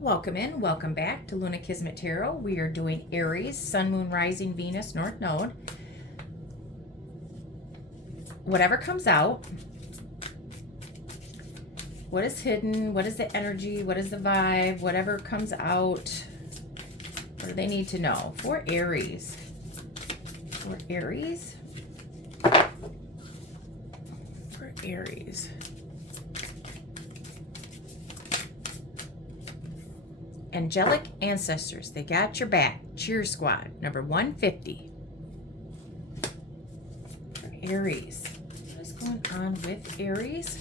Welcome in, welcome back to Luna Kismet Tarot. We are doing Aries, Sun, Moon, Rising, Venus, North Node. Whatever comes out, what is hidden, what is the energy, what is the vibe, whatever comes out, what do they need to know? For Aries. For Aries. For Aries. Angelic ancestors, they got your back. Cheer squad, number 150. For Aries. What is going on with Aries?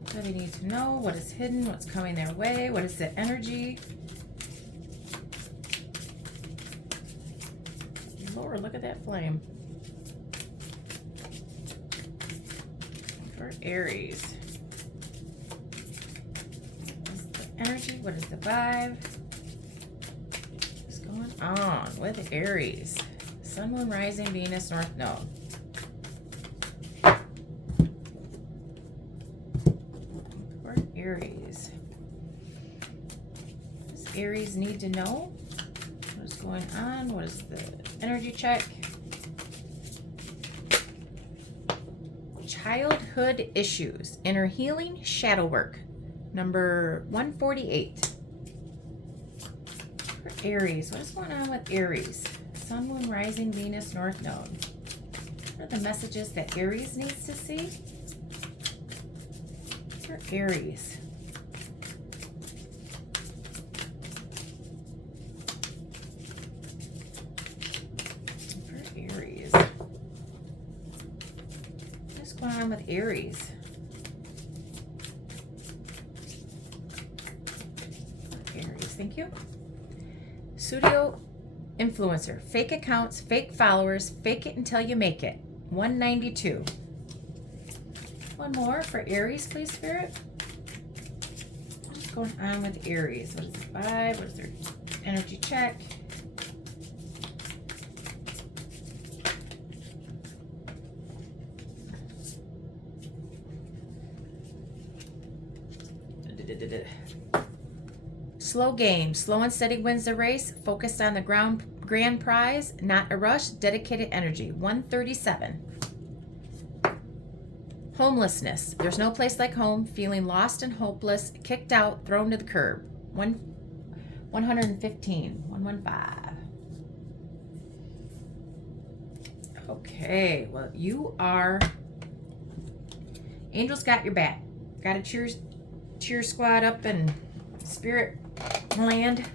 What do they need to know? What is hidden? What's coming their way? What is the energy? Lord, look at that flame. For Aries. Energy, what is the vibe? What's going on with Aries? Sun, Moon, Rising, Venus, North Node. For Aries. What does Aries need to know? What is going on? What is the energy check? Childhood issues, inner healing, shadow work. Number 148. For Aries, what is going on with Aries? Sun, Moon, Rising, Venus, North Node. What are the messages that Aries needs to see? For Aries. For Aries. What is going on with Aries? Thank you. Studio influencer, fake accounts, fake followers, fake it until you make it. 192. One more for Aries, please, Spirit. What's going on with Aries? What is the vibe? What is their energy check? Slow game. Slow and steady wins the race. Focused on the grand prize. Not a rush. Dedicated energy. 137. Homelessness. There's no place like home. Feeling lost and hopeless. Kicked out. Thrown to the curb. 115. 115. Okay. Well, you are... Angels got your back. Got a cheer squad up in spirit land.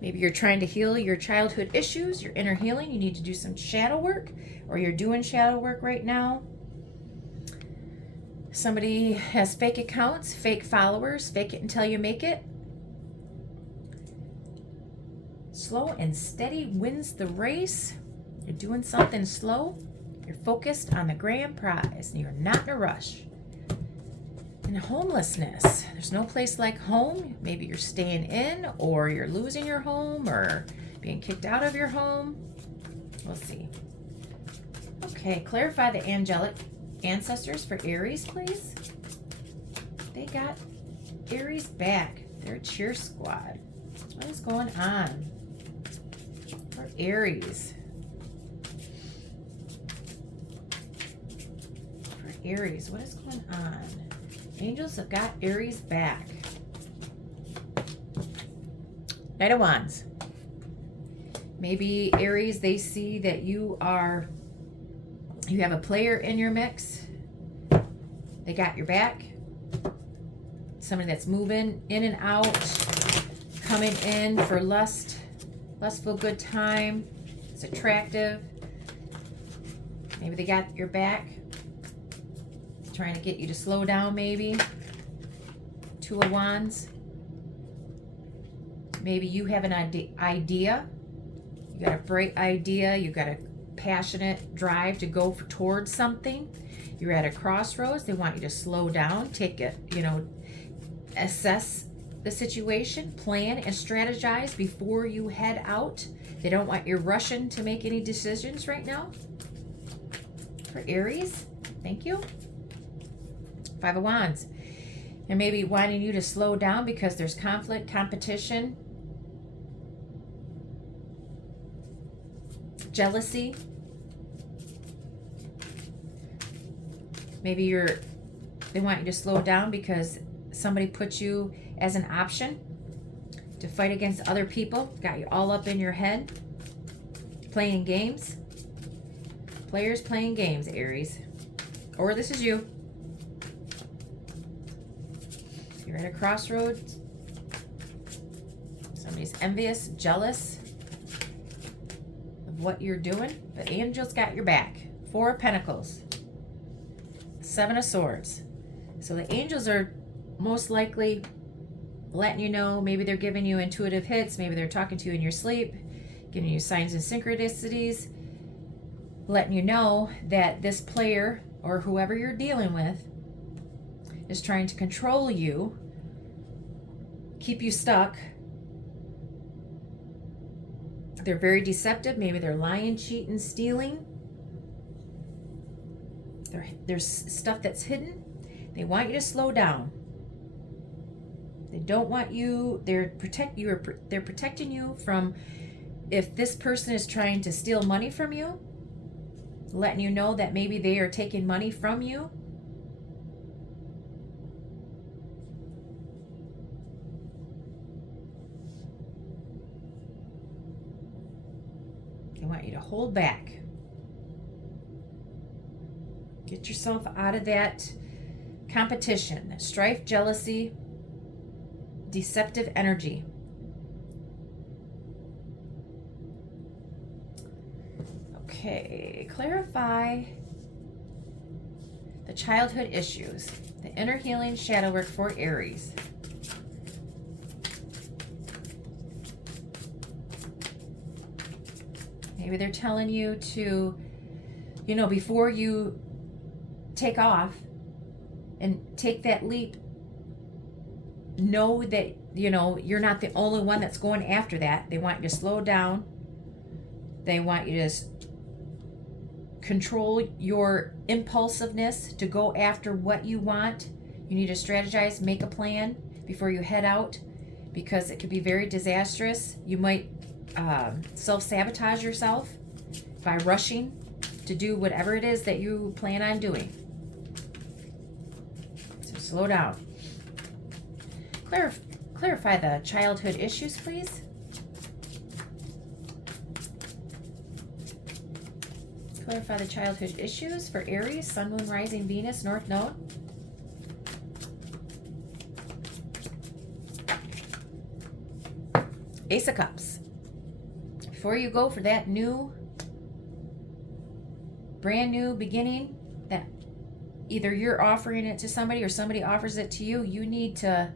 Maybe you're trying to heal your childhood issues, your inner healing. You need to do some shadow work, or you're doing shadow work right now. Somebody has fake accounts, fake followers, fake it until you make it. Slow and steady wins the race. You're doing something slow. You're focused on the grand prize, and you're not in a rush. And homelessness. There's no place like home. Maybe you're staying in, or you're losing your home, or being kicked out of your home. We'll see. Okay, clarify the angelic ancestors for Aries, please. They got Aries back. They're a cheer squad. What is going on for Aries? For Aries, what is going on? Angels have got Aries back. Knight of Wands. Maybe Aries, they see that you have a player in your mix. They got your back. Somebody that's moving in and out, coming in for lustful good time. It's attractive. Maybe they got your back. Trying to get you to slow down, maybe. Two of Wands. Maybe you have an idea. You got a bright idea. You got a passionate drive to go towards something. You're at a crossroads. They want you to slow down, take it, assess the situation, plan and strategize before you head out. They don't want you rushing to make any decisions right now. For Aries, thank you. Five of Wands. And maybe wanting you to slow down because there's conflict, competition, jealousy. Maybe they want you to slow down because somebody put you as an option to fight against other people. Got you all up in your head. Playing games. Players playing games, Aries. Or this is you. You're at a crossroads. Somebody's envious, jealous of what you're doing. But angels got your back. 4 of Pentacles. 7 of Swords. So the angels are most likely letting you know, maybe they're giving you intuitive hits, maybe they're talking to you in your sleep, giving you signs and synchronicities, letting you know that this player or whoever you're dealing with is trying to control you, keep you stuck. They're very deceptive. Maybe they're lying, cheating, stealing. There's stuff that's hidden. They want you to slow down. They don't want you. They're protecting you from, if this person is trying to steal money from you, letting you know that maybe they are taking money from you. They want you to hold back. Get yourself out of that competition, that strife, jealousy, deceptive energy. Okay, clarify the childhood issues, the inner healing shadow work for Aries. Maybe they're telling you to, before you take off and take that leap, know that, you're not the only one that's going after that. They want you to slow down. They want you to control your impulsiveness to go after what you want. You need to strategize, make a plan before you head out, because it could be very disastrous. You might self-sabotage yourself by rushing to do whatever it is that you plan on doing. So slow down. Clarify the childhood issues, please. Clarify the childhood issues for Aries, Sun, Moon, Rising, Venus, North Node. Ace of Cups. Before you go for that brand new beginning, that either you're offering it to somebody or somebody offers it to you, you need to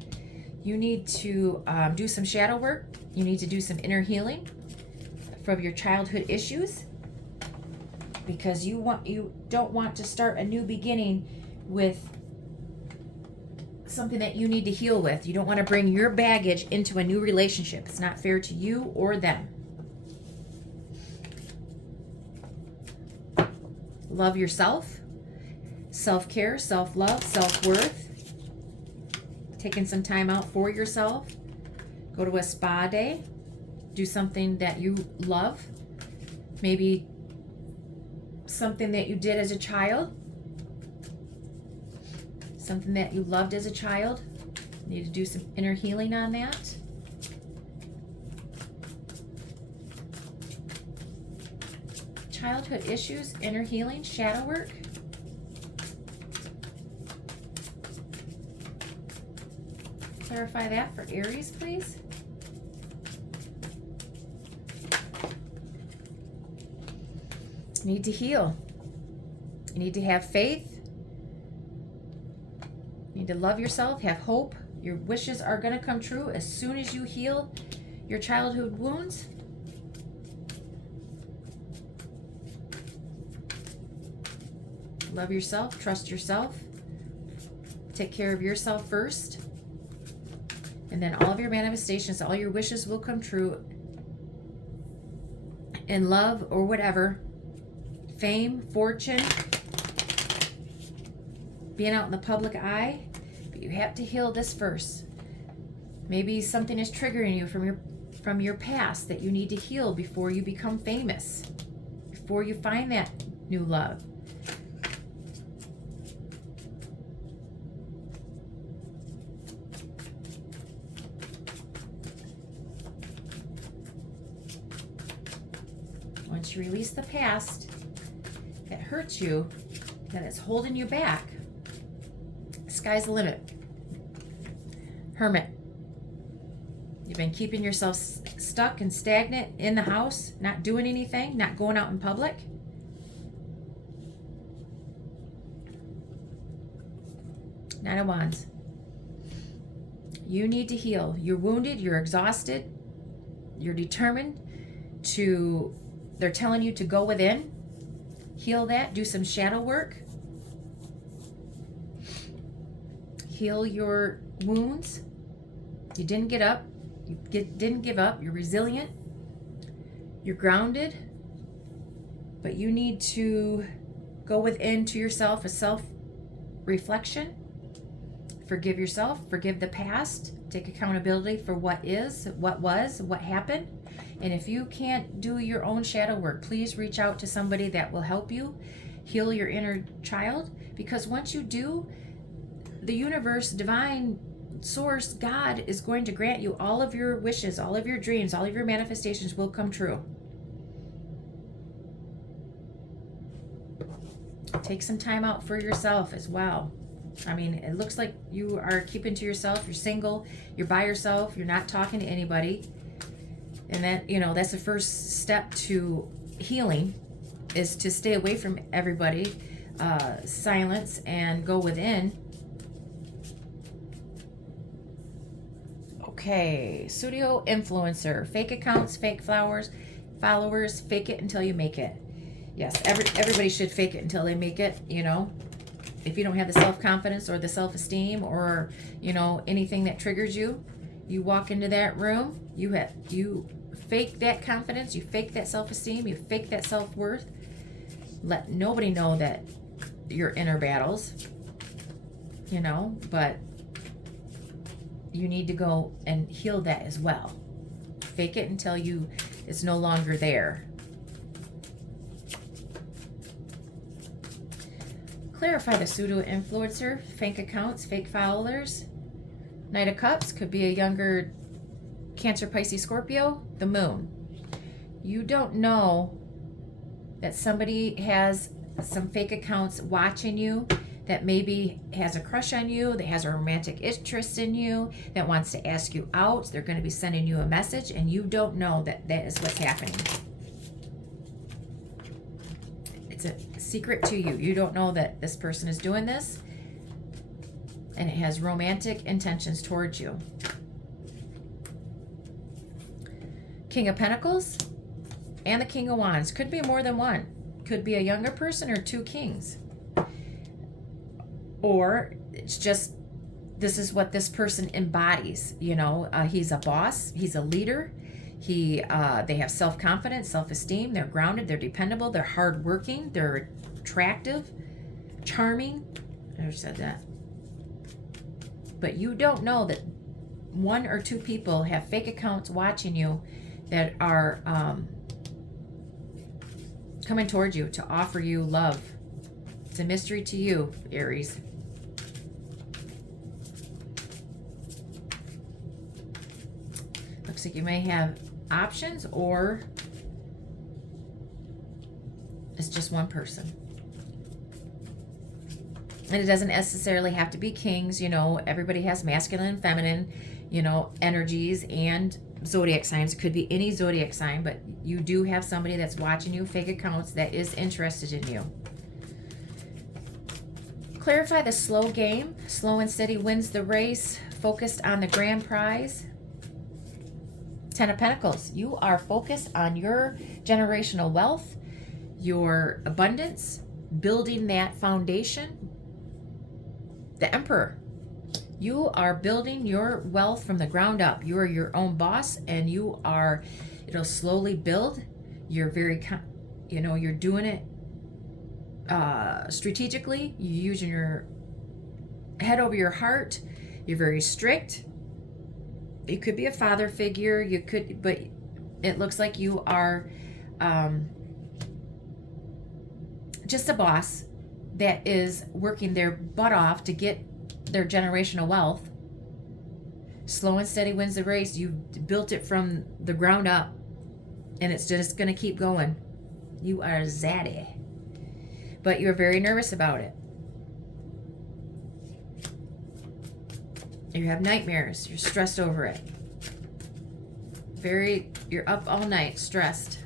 do some shadow work. You need to do some inner healing from your childhood issues, because you don't want to start a new beginning with something that you need to heal with. You don't want to bring your baggage into a new relationship. It's not fair to you or them. Love yourself. Self-care, self-love, self-worth. Taking some time out for yourself. Go to a spa day. Do something that you love. Maybe something that you did as a child. Something that you loved as a child. You need to do some inner healing on that. Childhood issues, inner healing, shadow work. Clarify that for Aries, please. You need to heal. You need to have faith. You need to love yourself, have hope. Your wishes are going to come true as soon as you heal your childhood wounds. Love yourself, trust yourself. Take care of yourself first. And then all of your manifestations, all your wishes will come true in love or whatever. Fame, fortune, being out in the public eye, But you have to heal this first. Maybe something is triggering you from your past that you need to heal before you become famous, before you find that new love. Once you release the past that hurts you, that is holding you back, sky's the limit. Hermit. You've been keeping yourself stuck and stagnant in the house, not doing anything, not going out in public. Nine of Wands. You need to heal. You're wounded, you're exhausted, you're determined to, they're telling you to go within, heal that, do some shadow work, heal your wounds. You didn't get up. You didn't give up. You're resilient. You're grounded. But you need to go within to yourself, a self-reflection. Forgive yourself. Forgive the past. Take accountability for what is, what was, what happened. And if you can't do your own shadow work, please reach out to somebody that will help you heal your inner child. Because once you do, the universe, divine source, God is going to grant you all of your wishes, all of your dreams, all of your manifestations will come true. Take some time out for yourself as well. I mean, it looks like you are keeping to yourself. You're single, you're by yourself, you're not talking to anybody. And that, you know, that's the first step to healing, is to stay away from everybody, silence, and go within. Okay, pseudo influencer, fake accounts, fake followers, fake it until you make it. Yes, everybody should fake it until they make it, you know. If you don't have the self-confidence or the self-esteem or, you know, anything that triggers you, you walk into that room, you fake that confidence, you fake that self-esteem, you fake that self-worth. Let nobody know that your inner battles, you know, but you need to go and heal that as well. Fake it until it's no longer there. Clarify the pseudo-influencer, fake accounts, fake followers. Knight of Cups could be a younger Cancer, Pisces, Scorpio, the moon. You don't know that somebody has some fake accounts watching you, that maybe has a crush on you, that has a romantic interest in you, that wants to ask you out. They're going to be sending you a message, and you don't know that that is what's happening. It's a secret to you. You don't know that this person is doing this, and it has romantic intentions towards you. King of Pentacles and the King of Wands. Could be more than one. Could be a younger person or two kings. Or it's just, this is what this person embodies. You know, he's a boss. He's a leader. They have self-confidence, self-esteem. They're grounded. They're dependable. They're hardworking. They're attractive, charming. I already said that. But you don't know that one or two people have fake accounts watching you that are coming towards you to offer you love. It's a mystery to you, Aries. Looks like you may have options, or it's just one person. And it doesn't necessarily have to be kings. You know, everybody has masculine and feminine, you know, energies and zodiac signs. It could be any zodiac sign, but you do have somebody that's watching you, fake accounts, that is interested in you. Clarify the slow game. Slow and steady wins the race. Focused on the grand prize. Ten of Pentacles. You are focused on your generational wealth, your abundance, building that foundation. The Emperor. You are building your wealth from the ground up. You are your own boss, and it'll slowly build. You're very, you know, you're doing it strategically. You're using your head over your heart. You're very strict. You could be a father figure. You could, but it looks like you are just a boss that is working their butt off to get their generational wealth. Slow and steady wins the race. You built it from the ground up, and it's just going to keep going. You are zaddy, but you're very nervous about it. You have nightmares. You're stressed over it. You're up all night, stressed.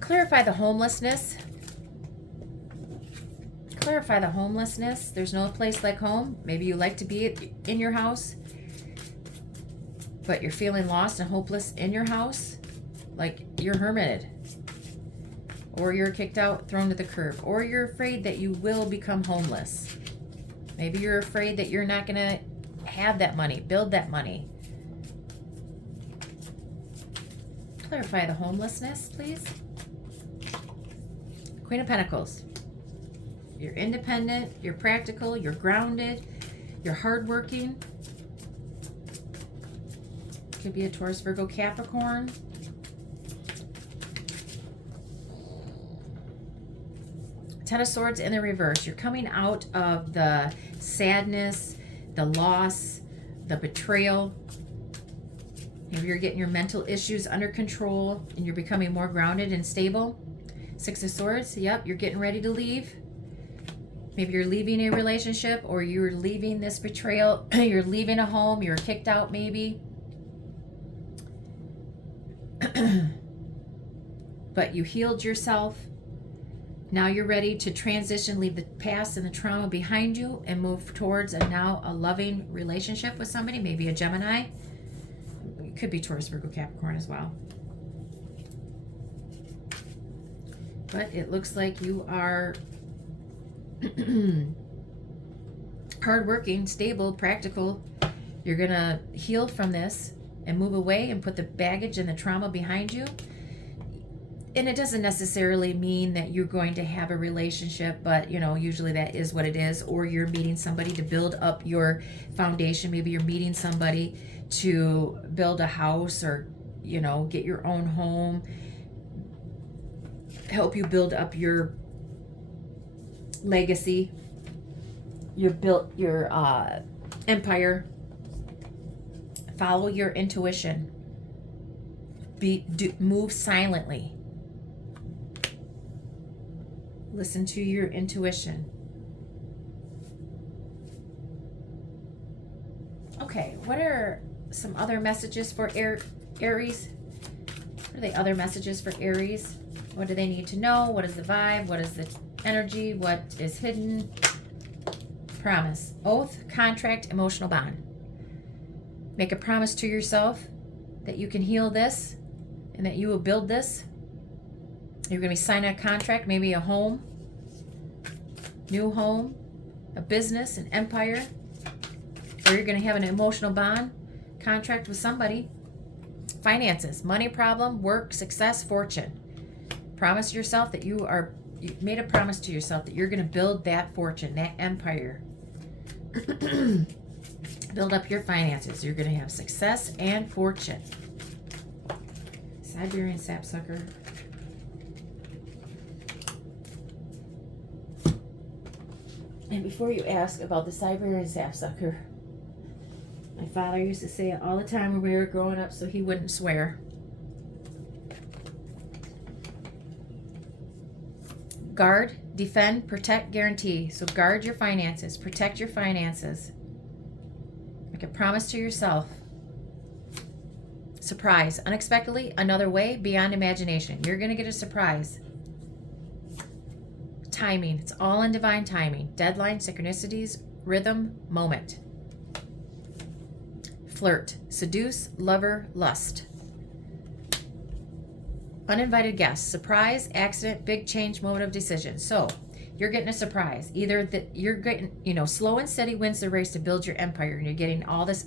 Clarify the homelessness. Clarify the homelessness. There's no place like home. Maybe you like to be in your house, but you're feeling lost and hopeless in your house. Like you're hermited. Or you're kicked out, thrown to the curb. Or you're afraid that you will become homeless. Maybe you're afraid that you're not going to have that money, build that money. Clarify the homelessness, please. Queen of Pentacles. You're independent, you're practical, you're grounded, you're hardworking. Could be a Taurus, Virgo, Capricorn. Ten of Swords in the reverse. You're coming out of the sadness, the loss, the betrayal. Maybe you're getting your mental issues under control and you're becoming more grounded and stable. Six of Swords. Yep, you're getting ready to leave. Maybe you're leaving a relationship or you're leaving this betrayal. You're leaving a home. You're kicked out maybe. But you healed yourself. Now you're ready to transition, leave the past and the trauma behind you and move towards a loving relationship with somebody, maybe a Gemini. It could be Taurus, Virgo, Capricorn as well. But it looks like you are hardworking, stable, practical. You're going to heal from this and move away and put the baggage and the trauma behind you. And it doesn't necessarily mean that you're going to have a relationship, but usually that is what it is. Or you're meeting somebody to build up your foundation. Maybe you're meeting somebody to build a house or, get your own home, help you build up your legacy, your empire. Follow your intuition. Move silently. Listen to your intuition. Okay, what are some other messages for Aries? What are the other messages for Aries? What do they need to know? What is the vibe? What is the energy? What is hidden? Promise. Oath, contract, emotional bond. Make a promise to yourself that you can heal this and that you will build this. You're going to be signing a contract, maybe a home, new home, a business, an empire, or you're going to have an emotional bond, contract with somebody. Finances, money problem, work, success, fortune. Promise yourself that you made a promise to yourself that you're going to build that fortune, that empire. Build up your finances. You're going to have success and fortune. Siberian sapsucker. And before you ask about the Siberian sapsucker, my father used to say it all the time when we were growing up so he wouldn't swear. Guard, defend, protect, guarantee. So guard your finances, protect your finances. Make a promise to yourself. Surprise, unexpectedly, another way, beyond imagination. You're going to get a surprise. Timing, it's all in divine timing. Deadline, synchronicities, rhythm, moment. Flirt, seduce, lover, lust. Uninvited guest, surprise, accident, big change, moment of decision. So you're getting a surprise. Either that you're getting, slow and steady wins the race to build your empire, and you're getting all this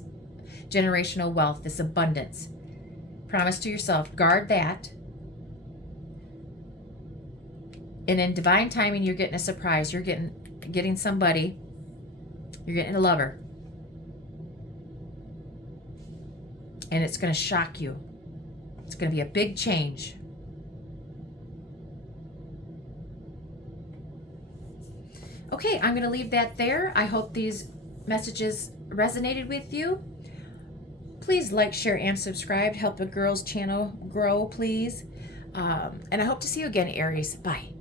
generational wealth, this abundance. Promise to yourself, guard that. And in divine timing, you're getting a surprise. You're getting somebody. You're getting a lover. And it's going to shock you. It's going to be a big change. Okay, I'm going to leave that there. I hope these messages resonated with you. Please like, share, and subscribe. Help the girls' channel grow, please. And I hope to see you again, Aries. Bye.